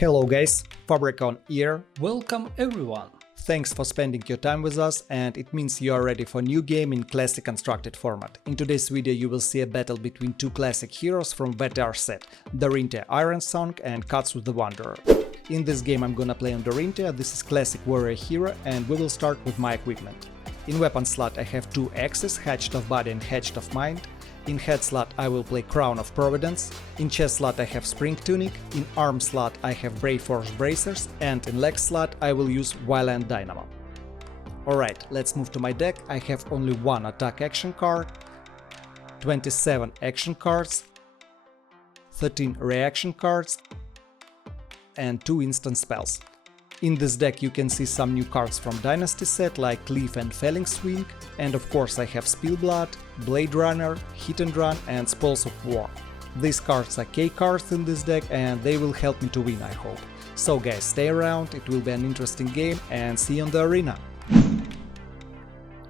Hello guys, Fabricon here. Welcome everyone! Thanks for spending your time with us, and it means you are ready for a new game in classic constructed format. In today's video you will see a battle between two classic heroes from VTR set, Dorinthea Iron Song and Katsu the Wanderer. In this game I'm gonna play on Dorinthea. This is classic warrior hero, and we will start with my equipment. In weapon slot I have two axes, Hatchet of Body and Hatchet of Mind. In head slot I will play Crown of Providence, in chest slot I have Spring Tunic, in arm slot I have Brave Force Bracers, and in leg slot I will use Violent Dynamo. Alright, let's move to my deck. I have only one attack action card, 27 action cards, 13 reaction cards, and 2 instant spells. In this deck you can see some new cards from Dynasty set like Cliff and Felling Swing, and of course I have Spillblood, Blade Runner, Hit and Run, and Spoils of War. These cards are K cards in this deck and they will help me to win, I hope. So guys, stay around, it will be an interesting game, and see you in the arena!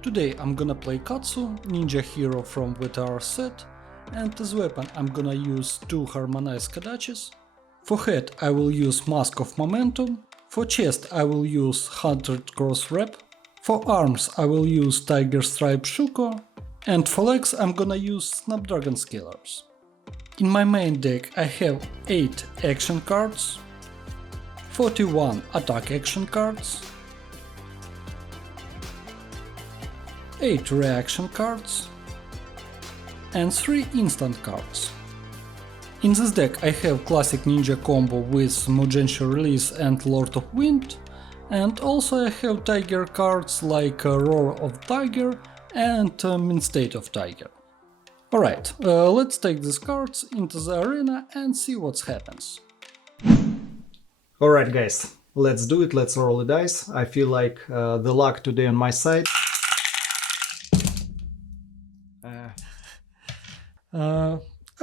Today I'm gonna play Katsu, ninja hero from VTR set, and as weapon I'm gonna use 2 harmonized Kadaches. For head I will use Mask of Momentum. For chest I will use 100 Cross Rep, for arms I will use Tiger Stripe Shuko, and for legs I'm gonna use Snapdragon Scalers. In my main deck I have 8 action cards, 41 attack action cards, 8 reaction cards, and 3 instant cards. In this deck I have classic ninja combo with Mugentia Release and Lord of Wind, and also I have Tiger cards like Roar of Tiger and Mint State of Tiger. Alright, let's take these cards into the arena and see what happens. Alright guys, let's do it, let's roll the dice. I feel like the luck today on my side.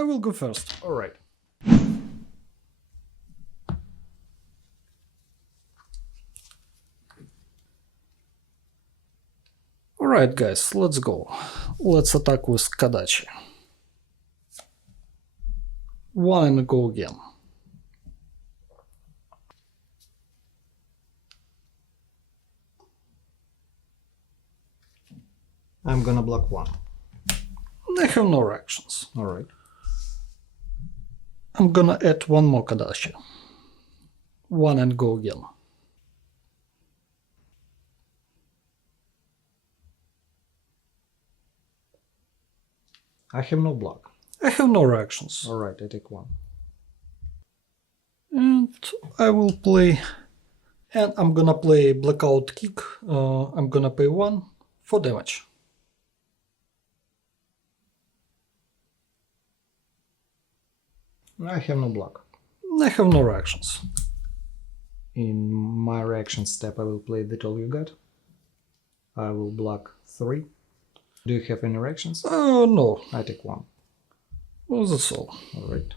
I will go first. Alright. Alright guys, let's go. Let's attack with Kadachi. 1 and go again. I'm gonna block 1. I have no reactions. Alright. I'm gonna add 1 more Kadachi. 1 and go again. I have no block. I have no reactions. Alright, I take 1. And I will play... And I'm gonna play Blackout Kick. I'm gonna pay 1 for damage. I have no block. I have no reactions. In my reaction step I will play the All You Got. I will block 3. Do you have any reactions? No. I take 1. Well, that's all. Alright.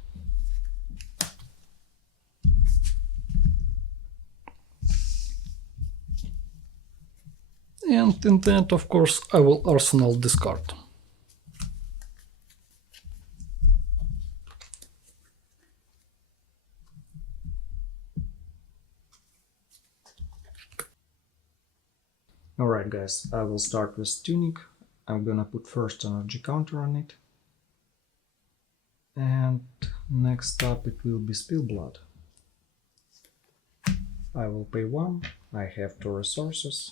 And in the end, of course, I will arsenal this card. Alright guys, I will start with Tunic. I'm gonna put first energy counter on it. And next up it will be Spillblood. I will pay 1. I have 2 resources.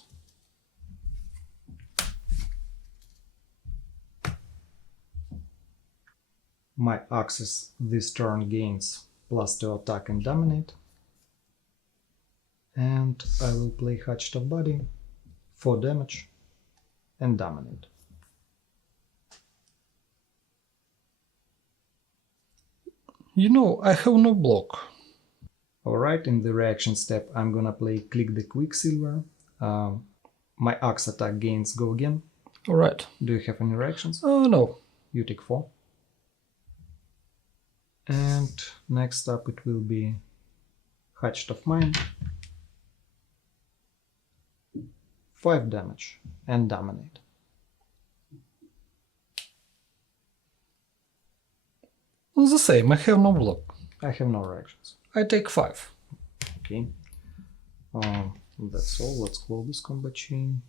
My axis this turn gains +2 attack and dominate. And I will play Hatchet of Body, 4 damage, and dominate. You know, I have no block. Alright, in the reaction step I'm gonna play Click the Quicksilver. My axe attack gains go again. Alright. Do you have any reactions? No. You take 4. And next up it will be Hatchet of Mind. 5 damage and dominate. The same, I have no block. I have no reactions. I take 5. Okay. That's all. Let's close this combat chain.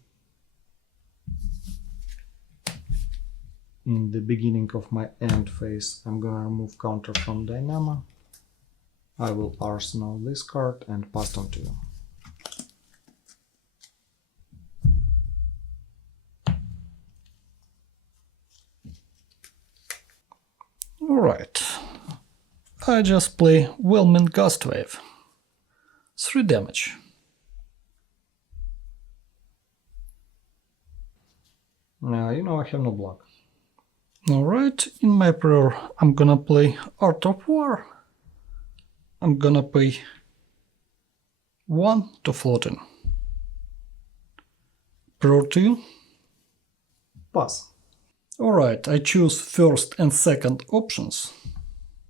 In the beginning of my end phase, I'm gonna remove counter from Dynama. I will arsenal this card and pass on to you. Alright. I just play Whelming Gust Wave. 3 damage. You know I have no block. Alright, in my prayer I'm gonna play Art of War. I'm gonna pay 1 to floating. Prayer to you. Pass. Alright, I choose first and second options.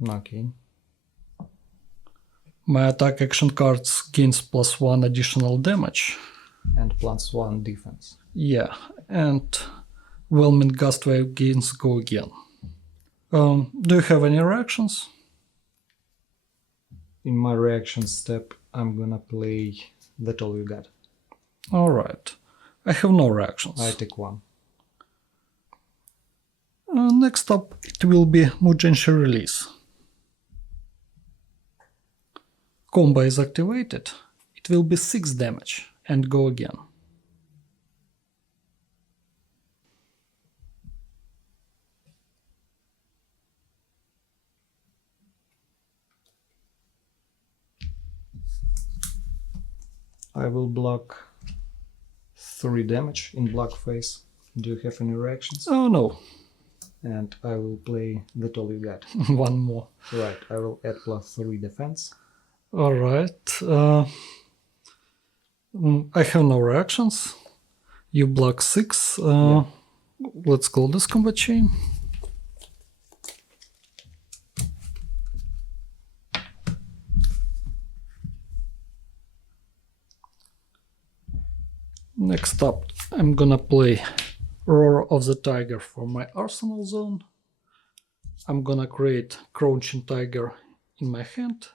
Okay. My attack action cards gains +1 additional damage. And +1 defense. Yeah, and Whelming Gust Wave gains go again. Do you have any reactions? In my reaction step, I'm gonna play That All You Got. Alright, I have no reactions. I take 1. Next up, it will be Mugenshi Release. Combo is activated. It will be 6 damage and go again. I will block 3 damage in block phase. Do you have any reactions? Oh no, And I will play That All You Got. one more. Right, I will add +3 defense. Alright, I have no reactions. You block 6. Yeah. Let's call this combat chain. Next up, I'm gonna play Roar of the Tiger for my arsenal zone. I'm gonna create Crouching Tiger in my hand.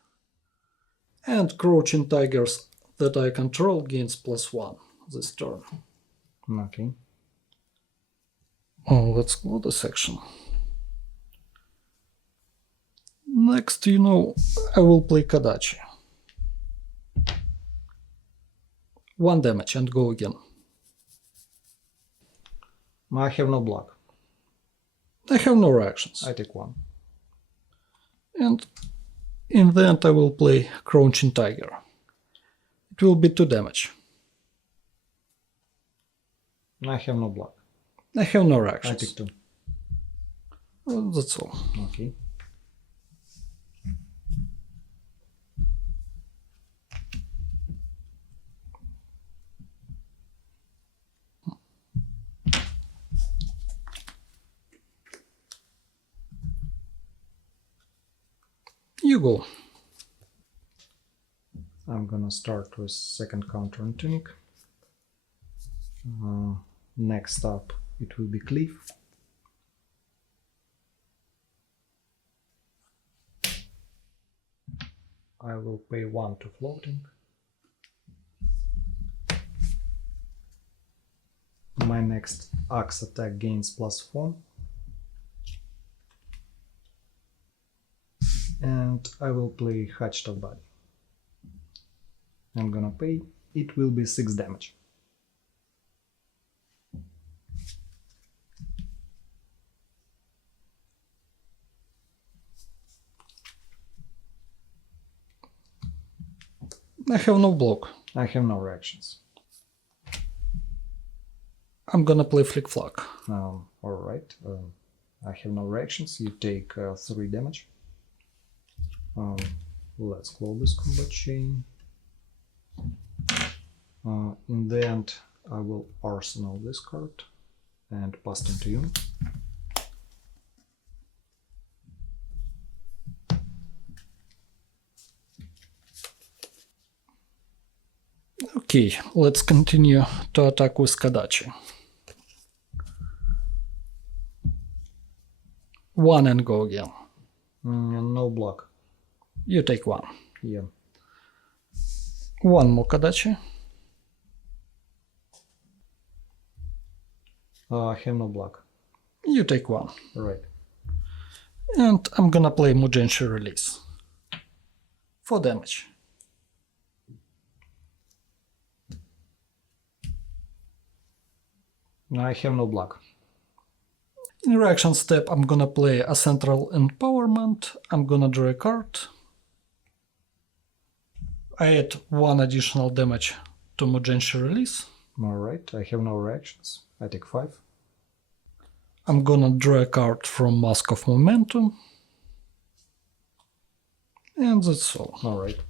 And Crouching Tigers that I control gains +1 this turn. Okay. Oh, let's close the section. Next, I will play Kadachi. 1 damage and go again. I have no block. I have no reactions. I take 1. And in the end I will play Crouching Tiger. It will be 2 damage. I have no block. I have no I reactions. take 2. Well, that's all. Okay. You go. I'm gonna start with second counter on Tunic. Next up, it will be Cliff. I will pay 1 to floating. My next axe attack gains +4. And I will play Hatched of Body. I'm gonna pay. It will be 6 damage. I have no block. I have no reactions. I'm gonna play Flick Flag. Alright. I have no reactions. You take 3 damage. Let's close this combat chain. In the end, I will arsenal this card and pass it to you. Okay, let's continue to attack with Kadachi. 1 and go again. No block. You take 1. Yeah. One more Kadachi. I have no block. You take one. Right. And I'm gonna play Mugenshi Release. For damage. I have no block. In reaction step, I'm gonna play a Central Empowerment. I'm gonna draw a card. I add one additional damage to Mugenshi Release. Alright, I have no reactions. I take 5. I'm gonna draw a card from Mask of Momentum. And that's all. Alright.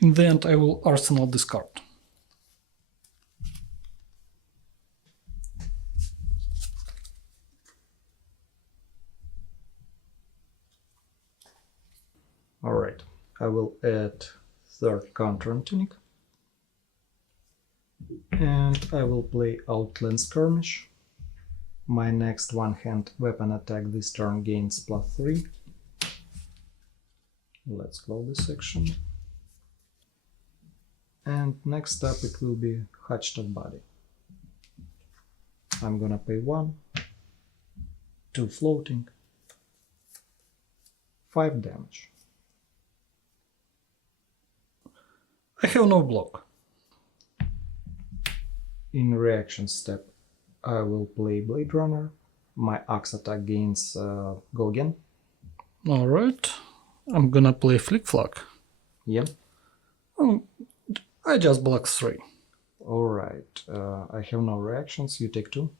In the end, I will Arsenal this card. Alright, I will add third counter on Tunic. And I will play Outland Skirmish. My next one-hand weapon attack this turn gains +3. Let's close this section. And next up it will be Hatched Body. I'm gonna pay 1, 2 floating, 5 damage. I have no block. In reaction step, I will play Blade Runner. My axe attack gains go again. Alright. I'm gonna play Flick Flag. Yep. I just block 3. Alright. I have no reactions. You take 2.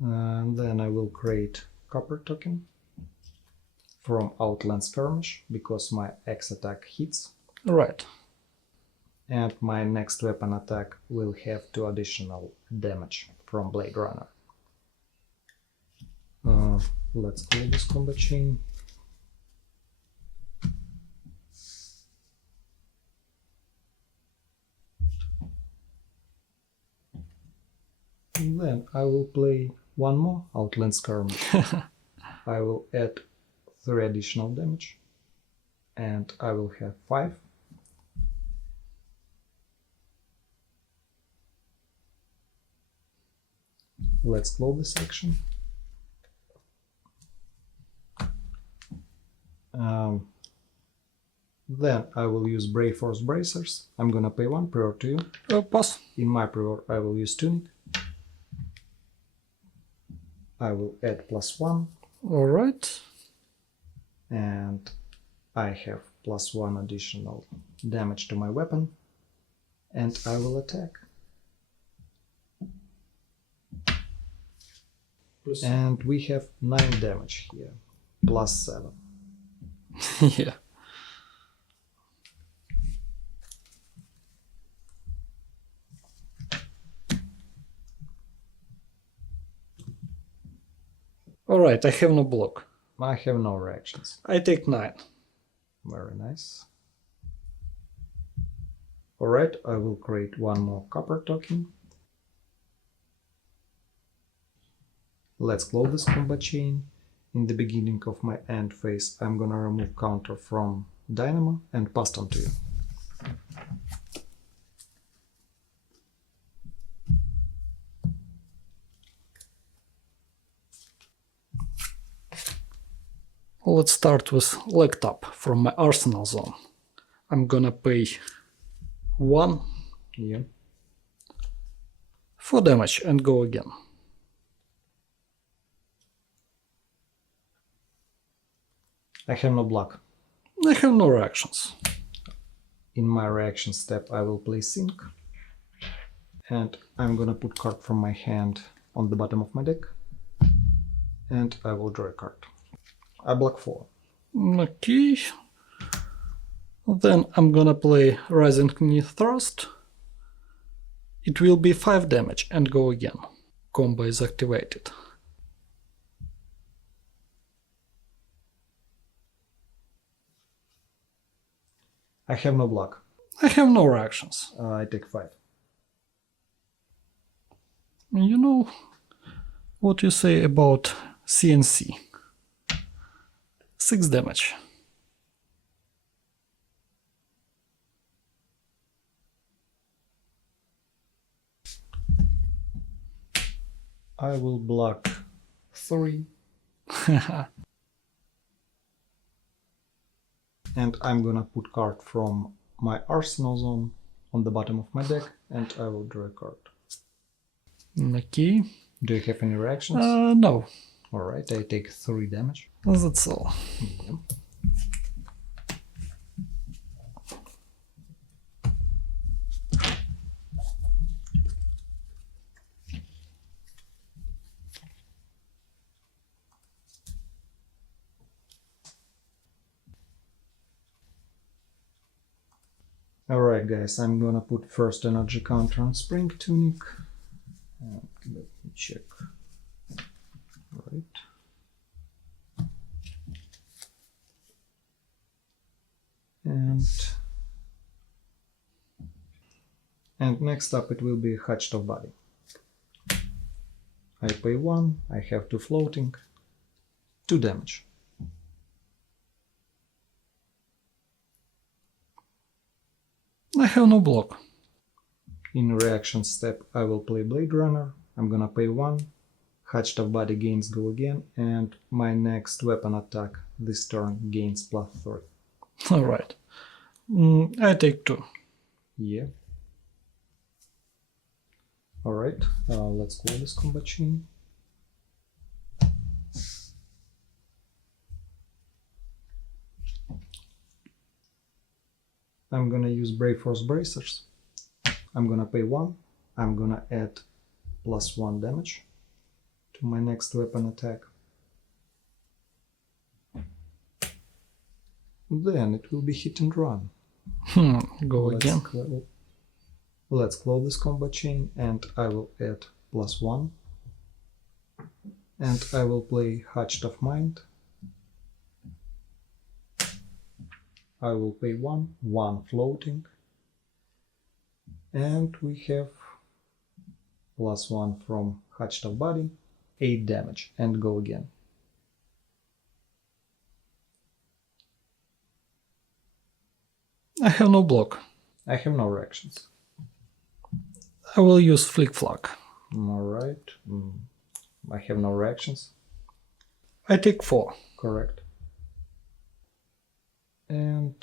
And then I will create Copper Token from Outland Skirmish because my axe attack hits. Right. And my next weapon attack will have 2 additional damage from Blade Runner. Let's close this combat chain. And then I will play one more Outland Skirmish. I will add 3 additional damage. And I will have 5. Let's close this section. Then I will use Brave Force Bracers. I'm gonna pay 1 prior to you. Pass. In my prior I will use Tunic. I will add +1. Alright. And I have +1 additional damage to my weapon. And I will attack. And we have 9 damage here, +7. Yeah. Alright, I have no block. I have no reactions. I take 9. Very nice. Alright, I will create one more Copper Token. Let's close this combat chain. In the beginning of my end phase, I'm gonna remove counter from Dynamo and pass on to you. Let's start with Leg Tap from my Arsenal zone. I'm gonna pay 1 Yeah. for damage and go again. I have no block. I have no reactions. In my reaction step, I will play Sync. And I'm gonna put card from my hand on the bottom of my deck. And I will draw a card. I block 4. Okay. Then I'm gonna play Rising Knee Thrust. It will be 5 damage and go again. Combo is activated. I have no block. I have no reactions. I take 5. You know what you say about CNC? 6 damage. I will block 3. And I'm gonna put card from my arsenal zone on the bottom of my deck, and I will draw a card. Okay. Do you have any reactions? No. Alright, I take 3 damage. That's all. Yeah. Alright guys, I'm gonna put first energy counter on Spring Tunic. And let me check. Right. And next up it will be Hatched of Body. I pay 1, I have 2 floating, 2 damage. I have no block. In reaction step I will play Blade Runner, I'm gonna pay 1, Hatched of Body gains go again, and my next weapon attack this turn gains +3. Alright. I take 2. Yeah. Alright, let's close this combat chain. I'm gonna use Brave Force Bracers. I'm gonna pay 1. I'm gonna add +1 damage to my next weapon attack. Then it will be hit and run. Go again. Let's close this combat chain, and I will add +1. And I will play Hatched of Mind. I will pay 1 floating. And we have +1 from Hatched of Body, 8 damage, and go again. I have no block. I have no reactions. I will use Flick Flag. Alright. I have no reactions. I take 4. Correct. And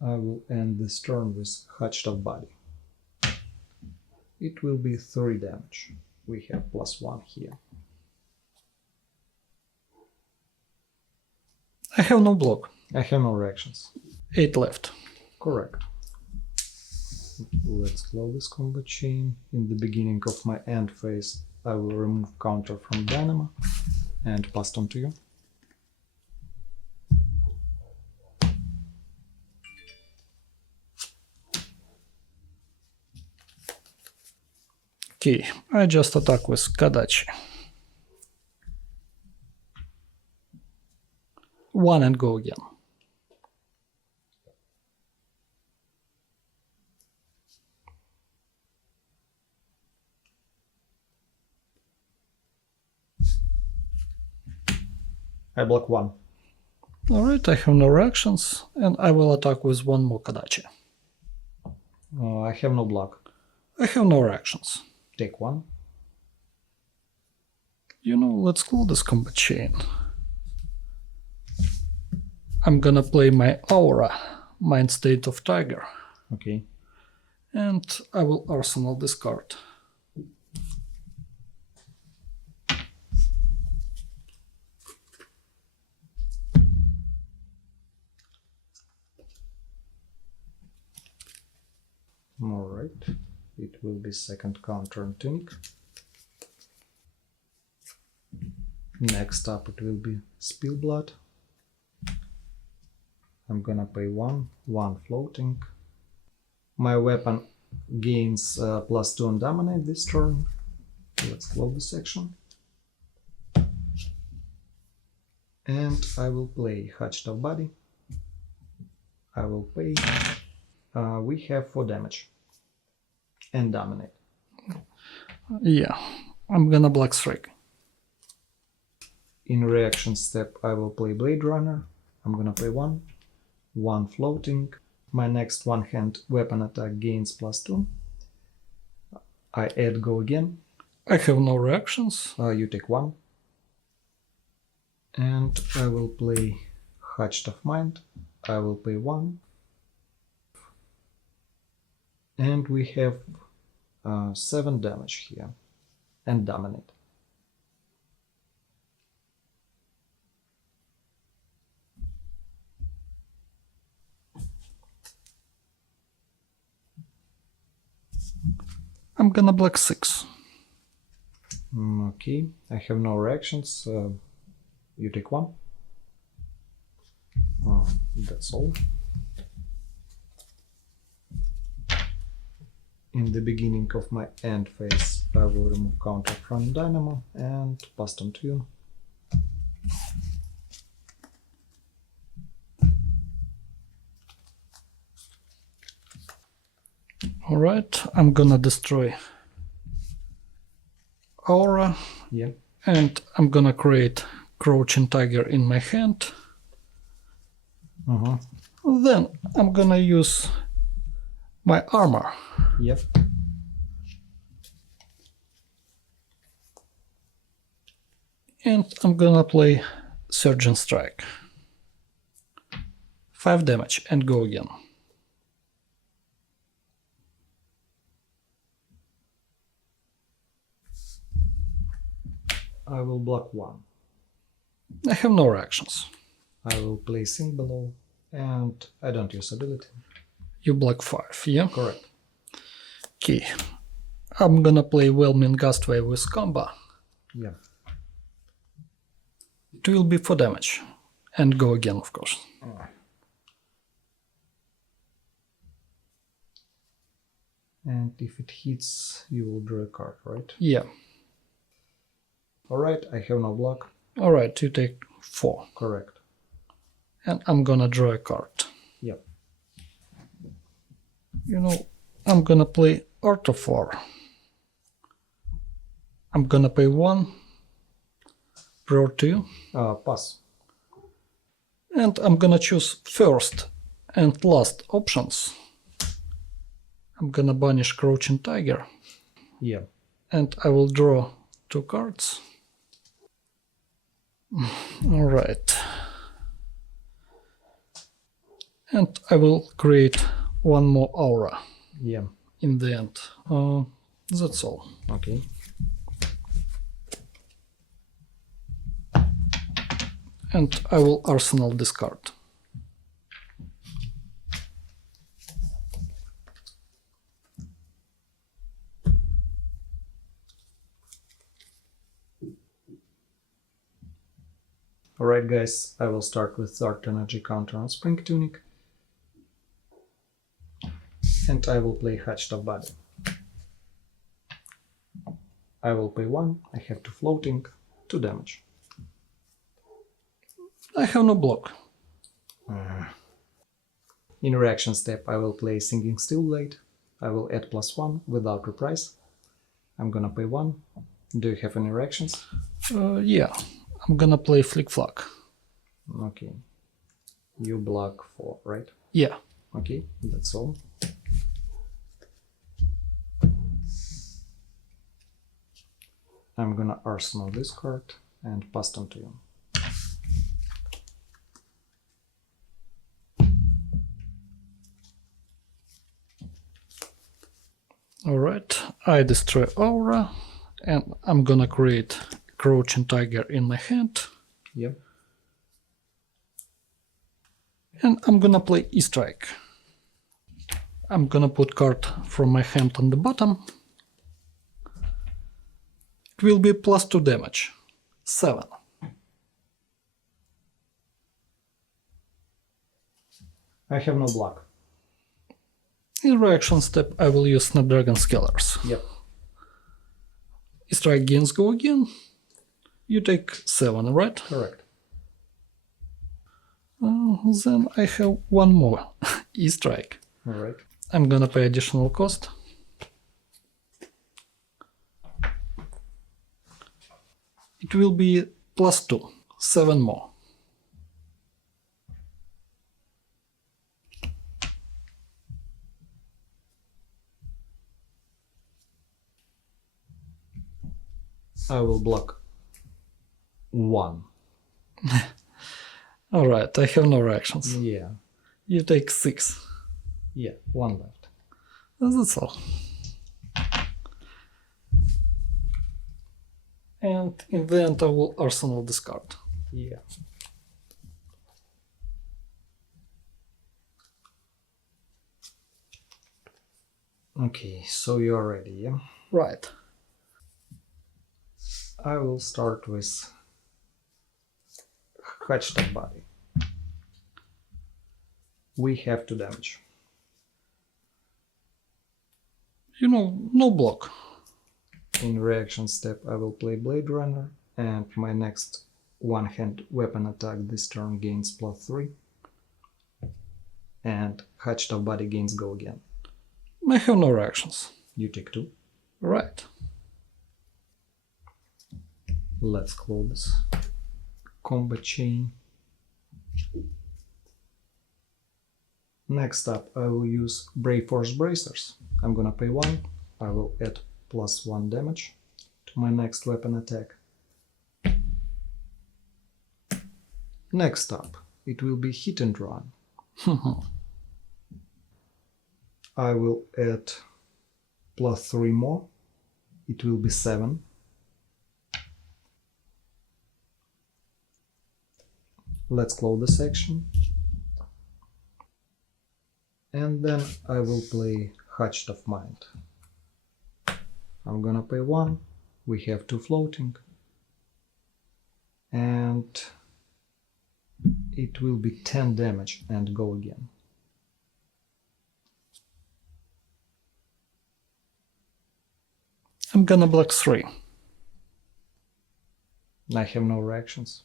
I will end this turn with Hatched of Body. It will be 3 damage. We have +1 here. I have no block. I have no reactions. 8 left. Correct. Let's close this combat chain. In the beginning of my end phase, I will remove counter from Dynamo and pass on to you. Okay, I just attack with Kadachi. 1 and go again. I block 1. Alright, I have no reactions, and I will attack with 1 more Kadachi. I have no block. I have no reactions. Take 1. You know, let's close this combat chain. I'm gonna play my Aura, Mind State of Tiger. Okay. And I will arsenal this card. Alright. It will be second counter on Tunic. Next up it will be Spill Blood. I'm gonna pay 1 floating. My weapon gains +2 on Dominate this turn. Let's close this section. And I will play Hatched of Body. I will pay. We have 4 damage. And Dominate. Yeah, I'm gonna block strike. In reaction step, I will play Blade Runner. I'm gonna play one floating. My next one-hand weapon attack gains +2. I add go again. I have no reactions. You take 1. And I will play Hatchet of Mind. I will pay 1. And we have 7 damage here. And dominate. I'm gonna block 6. Okay, I have no reactions. You take 1. Oh, that's all. In the beginning of my end phase, I will remove counter from Dynamo and pass on to you. Alright, I'm gonna destroy Aura. Yeah. And I'm gonna create Crouching Tiger in my hand. Then I'm gonna use my armor. Yep. And I'm gonna play Surgeon Strike. 5 damage and go again. I will block 1. I have no reactions. I will play Sink Below and I don't use ability. You block 5, yeah? Correct. Okay. I'm gonna play Whelming Gustwave with combo. Yeah. It will be 4 damage. And go again, of course. And if it hits, you will draw a card, right? Yeah. Alright, I have no block. Alright, you take 4. Correct. And I'm gonna draw a card. Yep. You know, I'm gonna play Art of War. I'm gonna pay 1. Prior to you. Pass. And I'm gonna choose first and last options. I'm gonna banish Crouching Tiger. Yeah. And I will draw 2 cards. Alright. And I will create 1 more aura. Yeah. In the end. That's all. Okay. And I will arsenal this card. Alright guys, I will start with Dark Energy counter on Spring Tunic. And I will play Hatched of Body. I will pay 1, I have 2 floating, 2 damage. I have no block. In reaction step, I will play Singing Steel Blade. I will add +1 without reprise. I'm gonna pay 1. Do you have any reactions? Yeah, I'm gonna play Flick Flag. Okay. You block 4, right? Yeah. Okay, that's all. I'm gonna arsenal this card and pass on to you. Alright, I destroy Aura and I'm gonna create Crouching Tiger in my hand. Yep. And I'm gonna play E-Strike. I'm gonna put card from my hand on the bottom. It will be +2 damage. 7. I have no block. In reaction step, I will use Snapdragon Scalars. Yep. E-Strike gains go again. You take 7, right? Correct. Then I have 1 more E-Strike. Alright. I'm gonna pay additional cost. It will be +2, 7 more. I will block 1. Alright, I have no reactions. Yeah. You take 6. Yeah, 1 left. That's all. And in the end I will arsenal discard. Yeah. Okay, so you're ready, yeah? Right. I will start with Hatched Body. We have 2 damage. You know, no block. In reaction step I will play Blade Runner, and my next one-hand weapon attack this turn gains +3. And Hatched Body gains go again. I have no reactions. You take 2. Right. Let's close this combat chain. Next up, I will use Brave Force Bracers. I'm gonna pay 1. I will add +1 damage to my next weapon attack. Next up, it will be Hit and Run. I will add +3 more. It will be 7. Let's close the section. And then I will play Hatched of Mind. I'm gonna pay 1. We have 2 floating. And it will be 10 damage and go again. I'm gonna block 3. I have no reactions.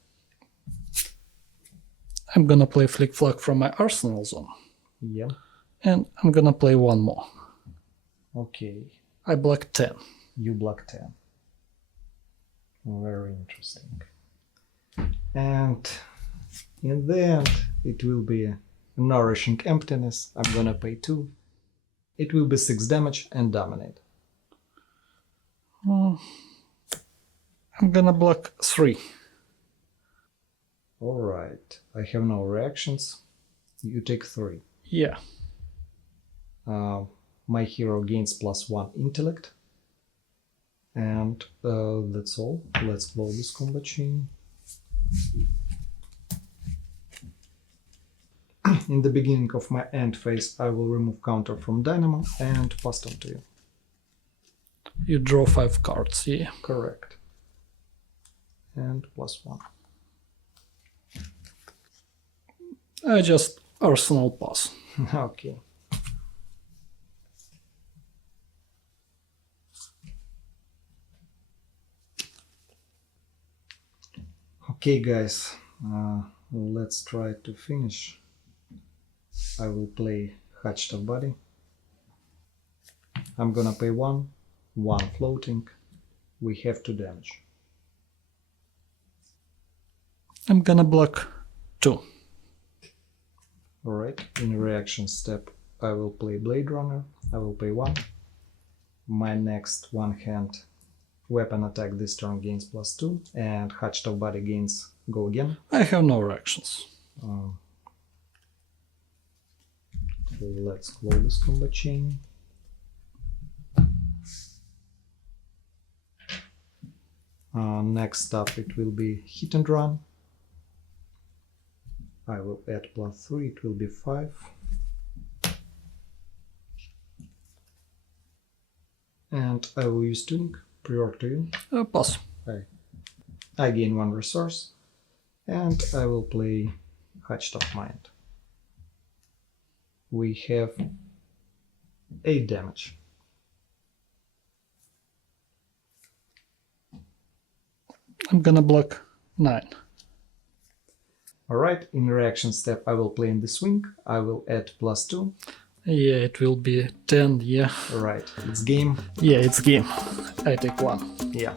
I'm gonna play Flick Flag from my arsenal zone. Yeah. And I'm gonna play 1 more. Okay. I block 10. You block 10. Very interesting. And in the end, it will be a Nourishing Emptiness. I'm gonna pay 2. It will be 6 damage and dominate. I'm gonna block 3. Alright, I have no reactions. You take 3. Yeah. My hero gains +1 intellect. And that's all. Let's close this combat chain. In the beginning of my end phase, I will remove counter from Dynamo and pass on to you. You draw 5 cards, yeah. Correct. And +1. I just arsenal pass. Okay. Okay, guys, let's try to finish. I will play Hatched of Body. I'm gonna pay 1, 1 floating. We have 2 damage. I'm gonna block 2. Alright, in reaction step, I will play Blade Runner. I will pay 1. My next one-hand weapon attack this turn gains +2, and Hatched of Body gains go again. I have no reactions. Let's close this combat chain. Next up, it will be Hit and Run. I will add +3, it will be 5. And I will use Tunic, prior to you. Pass. I gain 1 resource, and I will play Hatched of Mind. We have 8 damage. I'm gonna block 9. Alright, in reaction step I will play in the swing. I will add +2. Yeah, it will be 10, yeah. Alright, it's game. Yeah, it's game. I take 1. Yeah.